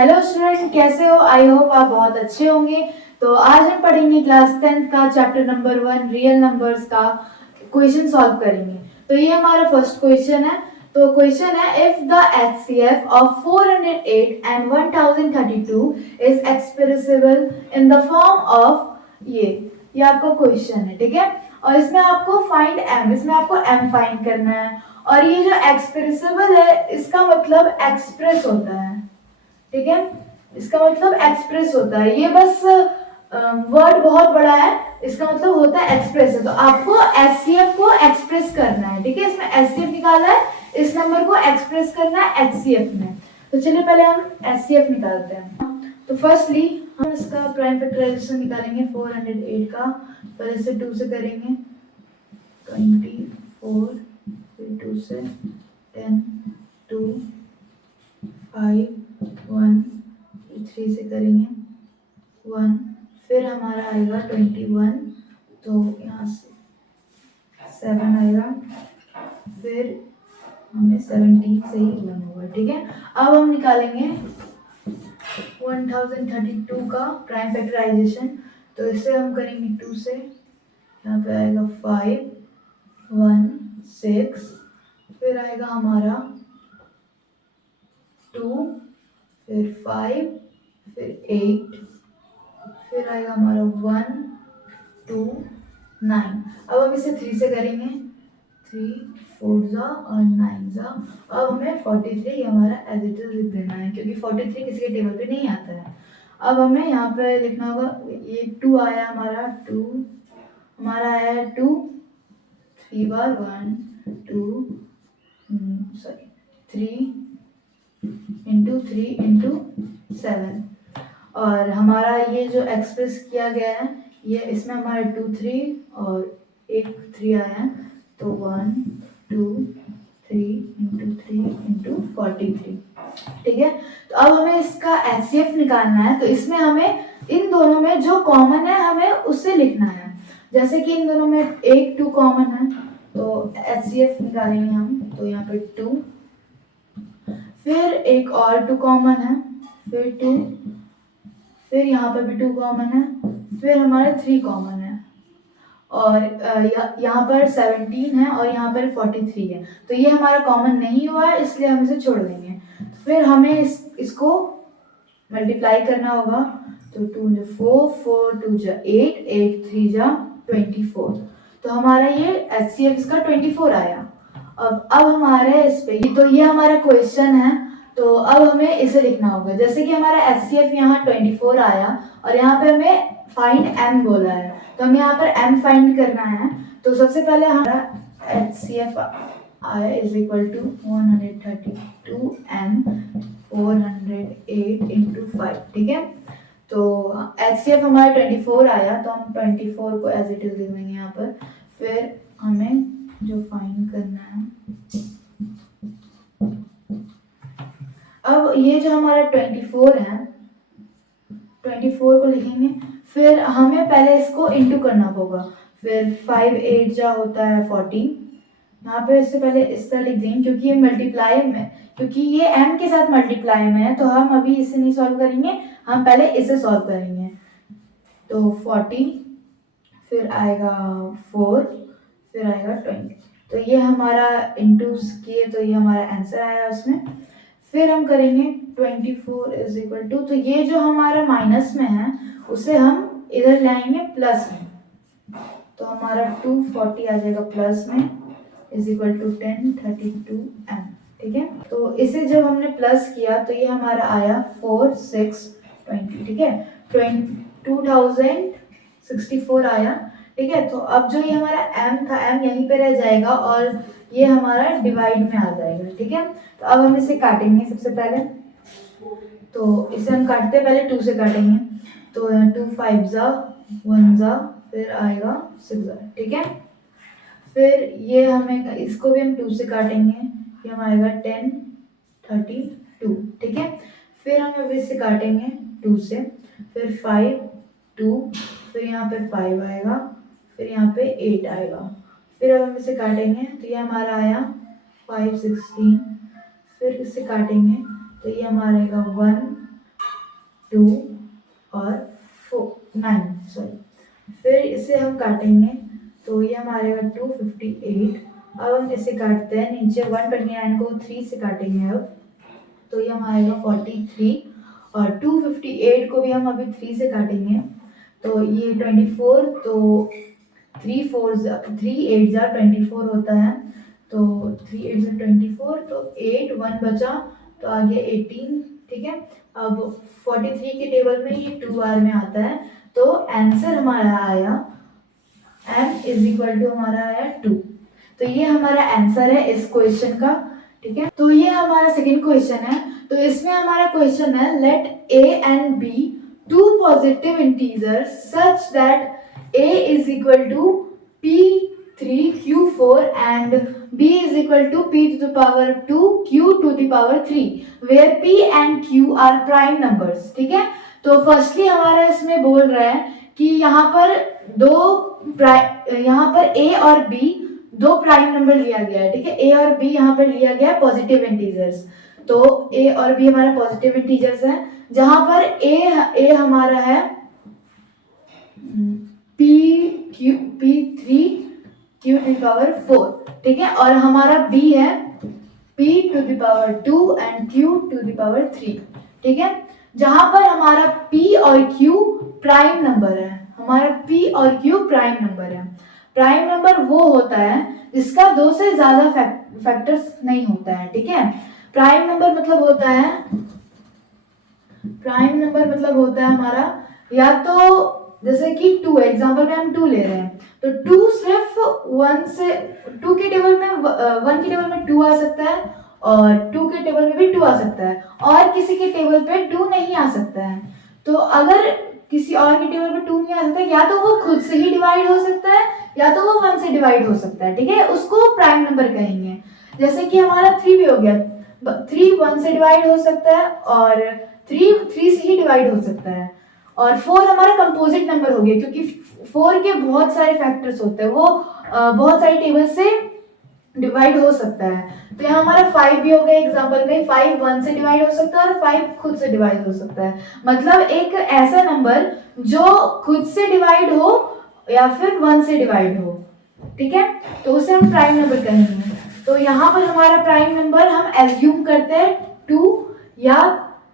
Hello student, कैसे हो? I hope आप बहुत अच्छे होंगे। तो आज हम पढ़ेंगे क्लास 10th का चैप्टर नंबर 1 रियल नंबर्स का क्वेश्चन सॉल्व करेंगे। तो ये हमारा फर्स्ट क्वेश्चन है। तो क्वेश्चन है, if the HCF of 408 and 1032 is expressible in the form of ये आपका क्वेश्चन है, ठीक है। और इसमें आपको फाइंड एम, इसमें आपको एम फाइंड करना है। और ये जो एक्सप्रेसिबल है इसका मतलब एक्सप्रेस होता है, ठीक है। इसका मतलब एक्सप्रेस होता है, ये बस वर्ड बहुत बड़ा है, इसका मतलब होता है एक्सप्रेस है। तो आपको एचसीएफ को एक्सप्रेस करना है, ठीक है। इसमें एचसीएफ निकाला है, इस नंबर को एक्सप्रेस करना है एचसीएफ में। तो चलिए पहले हम एचसीएफ निकालते हैं। तो फर्स्टली हम इसका प्राइम फैक्टराइजेशन निकालेंगे 408 का। पहले से 2 से करेंगे 24, फिर 2 से 10, 2, 5, 1, 3 से करेंगे 1, फिर हमारा आएगा 21, तो यहाँ से 7 आएगा, फिर हमें 17 से ही 1 होगा, ठीक है। अब हम निकालेंगे 1032 का प्राइम फैक्टराइजेशन। तो इससे हम करेंगे 2 से, यहाँ पे आएगा 5, 1, 6, फिर आएगा हमारा 2, फिर 5, फिर 8, फिर आएगा हमारा 1, 2, 9। अब हम इसे 3 से करेंगे, 3, 4 जा और 9 जा। अब हमें 43 हमारा एज इट इज लिख देना है, क्योंकि 43 किसी के टेबल पे नहीं आता है। अब हमें यहाँ पे लिखना होगा, ये 2 आया हमारा, 2 हमारा आया है 2, 3 बार 1, 2, सॉरी 3 इंटू 3 इंटू 7। और हमारा ये जो एक्सप्रेस किया गया है, ये इसमें हमारे 2, 3 और एक 3 आया है, तो 1, 2, 3 इंटू 3 इंटू 43, ठीक है। तो अब हमें इसका एचसीएफ निकालना है। तो इसमें हमें इन दोनों में जो कॉमन है हमें उससे लिखना है। जैसे कि इन दोनों में एक 2 कॉमन है, तो एचसीएफ निकालेंगे हम। तो यहाँ पे 2, फिर एक और 2 कॉमन है, फिर 2, फिर यहाँ पे भी 2 कॉमन है, फिर हमारे 3 कॉमन है, और यहाँ पर 17 है और यहाँ पर 43 है। तो ये हमारा कॉमन नहीं हुआ है, इसलिए हम इसे छोड़ देंगे। फिर हमें इसको मल्टीप्लाई करना होगा। तो 2 जो 4, 4 2 जा 8, 8 3 जा 24। तो हमारा ये एचसीएफ इसका 24 आया। अब हमारे इस पे तो ये हमारा क्वेश्चन है। तो अब हमें इसे लिखना होगा। जैसे कि हमारा एचसीएफ यहाँ 24 आया और यहाँ पे हमें फाइंड एम बोला है, तो हमें यहाँ पर एम फाइंड करना है। तो सबसे पहले हमारा एचसीएफ आया इज इक्वल टू 132 एम 408 इंटू 5, ठीक है। तो एचसीएफ हमारा 24 आया, तो हम 24 को एज इट इज लिख देंगे यहाँ पर। फिर हमें जो फाइंड करना है, अब ये जो हमारा 24 है, 24 को लिखेंगे। फिर हमें पहले इसको इंटू करना होगा। फिर 5 8 जा होता है 40। यहाँ पे इससे पहले इस तरह लिख देंगे, क्योंकि ये मल्टीप्लाई में, क्योंकि ये m के साथ मल्टीप्लाई में है, तो हम अभी इसे नहीं सॉल्व करेंगे, हम पहले इसे सॉल्व करेंगे। तो 40, फिर आएगा 4, फिर आएगा 20। तो ये हमारा इंटू किए, तो ये हमारा आंसर आया उसमें। फिर हम करेंगे 24 इज इक्वल टू, तो ये जो हमारा माइनस में है उसे हम इधर लाएंगे प्लस में। तो हमारा 240 आ जाएगा प्लस में, इज इक्वल टू 1032 एम, ठीक है। तो इसे जब हमने प्लस किया तो ये हमारा आया 4 6 20, ठीक है। 2064 आया, ठीक है। तो अब जो ये हमारा m था, m यहीं पे रह जाएगा और ये हमारा डिवाइड में आ जाएगा, ठीक है। तो अब हम इसे काटेंगे सबसे पहले। तो इसे हम काटते पहले 2 से काटेंगे। तो 2 5 जा 1 जा, फिर आएगा 6 जा, ठीक है। फिर ये हमें इसको भी हम 2 से काटेंगे, ये हम आएगा 10 32, ठीक है। फिर हम अब इसे काटेंगे 2 से, फिर 5 2, फिर यहाँ पे 5 आएगा, फिर यहाँ पे 8 आएगा। फिर अब हम इसे काटेंगे, तो ये हमारा आया 5 16। फिर इसे काटेंगे तो ये हमारा आएगा 1 2 और 9, सॉरी। फिर इसे हम काटेंगे तो ये हमारे 258। अब हम इसे काटते हैं नीचे, 129 को 3 से काटेंगे अब, तो ये हमारा 43। और 258 को भी हम अभी 3 से काटेंगे तो ये 24, तो 3 8 जा 24 होता है, तो 3 8 जा 24, तो 8 1 बचा, तो आगे 18। ठीक है, अब 43 के टेबल में ये 2 बार में आता है, तो आंसर हमारा आया m इज इक्वल टू हमारा आया 2। तो ये हमारा आंसर है इस क्वेश्चन का। ठीक है, तो ये हमारा सेकंड क्वेश्चन है। तो इसमें हमारा क्वेश्चन है, let a and b two positive integers such that a is equal to p3 q4 and b is equal to p to the power 2 q to the power 3 where p and q are prime numbers। ठीक है, तो firstly हमारा इसमें बोल रहा है कि यहाँ पर यहाँ पर a और b दो प्राइम नंबर लिया गया है। ठीक है, a और b यहाँ पर लिया गया है पॉजिटिव इंटीजर्स, तो a और b हमारा पॉजिटिव इंटीजर्स है, जहां पर a हमारा है p3 q to the power 4। ठीक है, और हमारा b है p to the power 2 and q to the power 3। ठीक है, जहां पर हमारा p और q प्राइम नंबर है, हमारा p और q प्राइम नंबर है। प्राइम नंबर वो होता है जिसका 2 से ज्यादा फैक्टर्स नहीं होता है। ठीक है, प्राइम नंबर मतलब होता है, प्राइम नंबर मतलब होता है हमारा, या तो जैसे कि 2 एग्जांपल में हम 2 ले रहे हैं, तो 2 सिर्फ 1 से 2 के टेबल में 1 के टेबल में 2 आ सकता है, और 2 के टेबल में भी 2 आ सकता है, और किसी के टेबल पे 2 नहीं आ सकता है। तो अगर किसी और के टेबल पे 2 नहीं आ सकता, या तो वो खुद से ही डिवाइड हो सकता है, या तो वो 1 से डिवाइड हो सकता है। ठीक है, उसको प्राइम नंबर कहेंगे। जैसे कि हमारा 3 भी हो गया, 3 1 से डिवाइड हो सकता है, और 3 से ही डिवाइड हो सकता है, और 4 हमारा कंपोजिट नंबर हो गया, क्योंकि 4 के बहुत सारे फैक्टर्स होते हैं, वो बहुत सारी टेबल से डिवाइड हो सकता है। तो यहाँ हमारा 5 भी हो गया, एग्जांपल में 5 1 से डिवाइड हो सकता है, और 5 खुद से डिवाइड हो सकता है। मतलब एक ऐसा नंबर जो खुद से डिवाइड हो या फिर 1 से डिवाइड हो। ठीक है, तो उसे हम प्राइम नंबर कहेंगे। तो यहाँ पर हमारा प्राइम नंबर हम एज्यूम करते हैं 2 या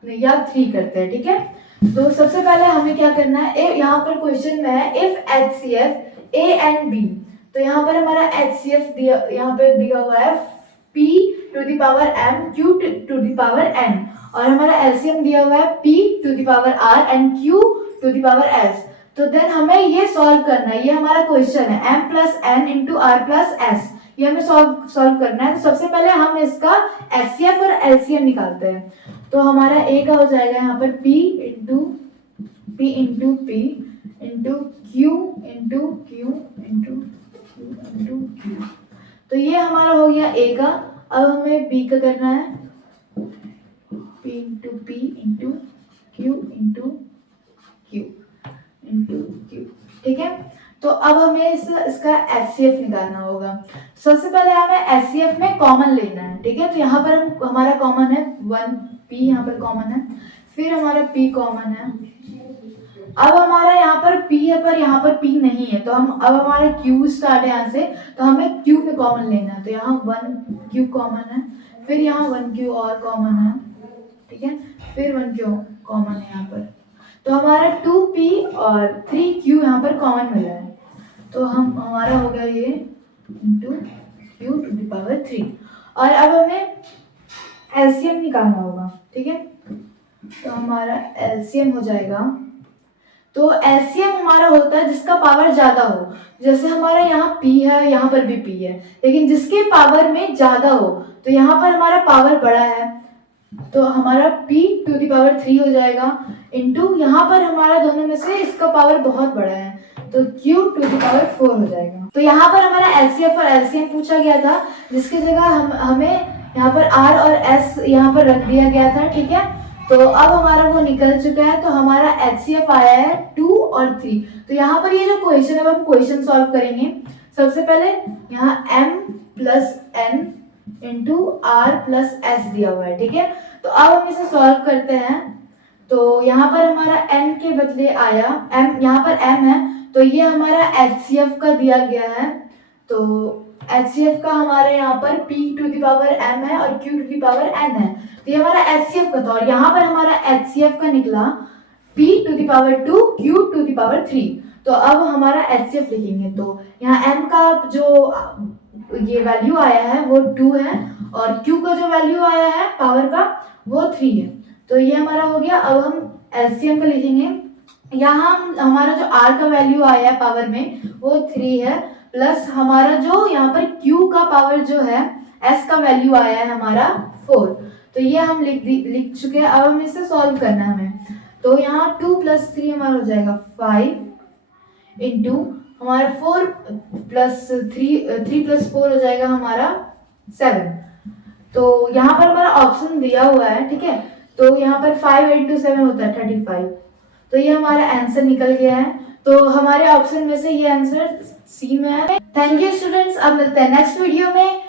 3 करते हैं। ठीक है, तो सबसे पहले हमें क्या करना है, यहाँ पर क्वेश्चन में है if HCF A and B, तो यहाँ पर हमारा HCF दिया, यहाँ पर दिया हुआ है P to the power M Q to the power N, और हमारा LCM दिया हुआ है P to the power R and Q to the power S। तो देन हमें ये सॉल्व करना है, ये हमारा क्वेश्चन है M plus N into R plus S, ये हमें सॉल्व करना है। तो सबसे पहले हम इसका HCF और LCM निकालते हैं। तो हमारा A का हो जाएगा यहाँ पर P into P into P into Q into Q into Q into Q। तो ये हमारा हो गया A का। अब हमें B का करना है, P into P into Q into Q into Q। ठीक है, तो अब हमें इसका HCF निकालना होगा। सबसे पहले हमें HCF में कॉमन लेना है। ठीक है, तो यहाँ पर हमारा कॉमन है 1P, यहाँ पर कॉमन है, फिर हमारा P कॉमन है। अब हमारा यहाँ पर P है, पर यहाँ पर P नहीं है, तो हम अब हमारा Q स्टार्ट है यहाँ से, तो हमें Q में कॉमन लेना है। तो यहाँ 1Q कॉमन है, फिर यहाँ 1Q और कॉमन है। ठीक है, फिर 1Q कॉमन है यहाँ पर, तो हमारा 2P और 3Q यहाँ पर कॉमन मिला है। तो हमारा हो गया ये into Q to the power 3। और अब हमें LCM निकालना होगा। ठीक है, तो हमारा LCM हो जाएगा, तो LCM हमारा होता है जिसका पावर ज्यादा हो। जैसे हमारा यहाँ P है, यहाँ पर भी P है, लेकिन जिसके पावर में ज्यादा हो, तो यहाँ पर हमारा पावर बड़ा है, तो हमारा P टू द पावर 3 हो जाएगा, इंटू यहाँ पर हमारा दोनों में से इसका पावर बहुत बड़ा है, तो Q टू द पावर 4 हो जाएगा। तो यहाँ पर हमारा LCF और LCM पूछा गया था, जिसकी जगह हमें यहाँ पर R और S यहाँ पर रख दिया गया था। ठीक है, तो अब हमारा वो निकल चुका है, तो हमारा HCF आया है 2 और 3। तो यहाँ पर ये जो क्वेश्चन है हम क्वेश्चन सॉल्व करेंगे। सबसे पहले यहाँ M plus N into R plus S दिया हुआ है। ठीक है, तो अब हम इसे सॉल्व करते हैं। तो यहाँ पर हमारा n के बदले आया m, यहाँ पर m है तो ये हमारा HCF का दिया गया है। तो HCF का हमारे यहाँ पर p to the power m है और q to the power n है, तो ये हमारा HCF का था और यहाँ पर हमारा HCF का निकला p to the power 2 q to the power 3। तो अब हमारा HCF लिखेंगे, तो यहाँ m का जो ये वैल्यू आया है वो 2 है और q का जो वैल्यू आया है पावर का वो 3 है। तो ये हमारा हो गया। अब हम एलसीएम का लिखेंगे। यहाँ हमारा जो r का वैल्यू आया है पावर में वो 3 है, प्लस हमारा जो यहाँ पर q का पावर जो है s का वैल्यू आया है हमारा 4। तो ये हम लिख चुके हैं। अब हमें इसे सॉल्व करना है हमें। तो यहाँ 2 + 3 हमारा हो जाएगा 5 इंटू हमारा 4 + 3 + 4 हो जाएगा हमारा 7। तो यहाँ पर हमारा ऑप्शन दिया हुआ है, ठीक है। तो यहाँ पर 5 × 7 होता है 35। तो ये हमारा आंसर निकल गया है। तो हमारे ऑप्शन में से ये आंसर सी में है। थैंक यू स्टूडेंट्स, अब मिलते हैं नेक्स्ट वीडियो में।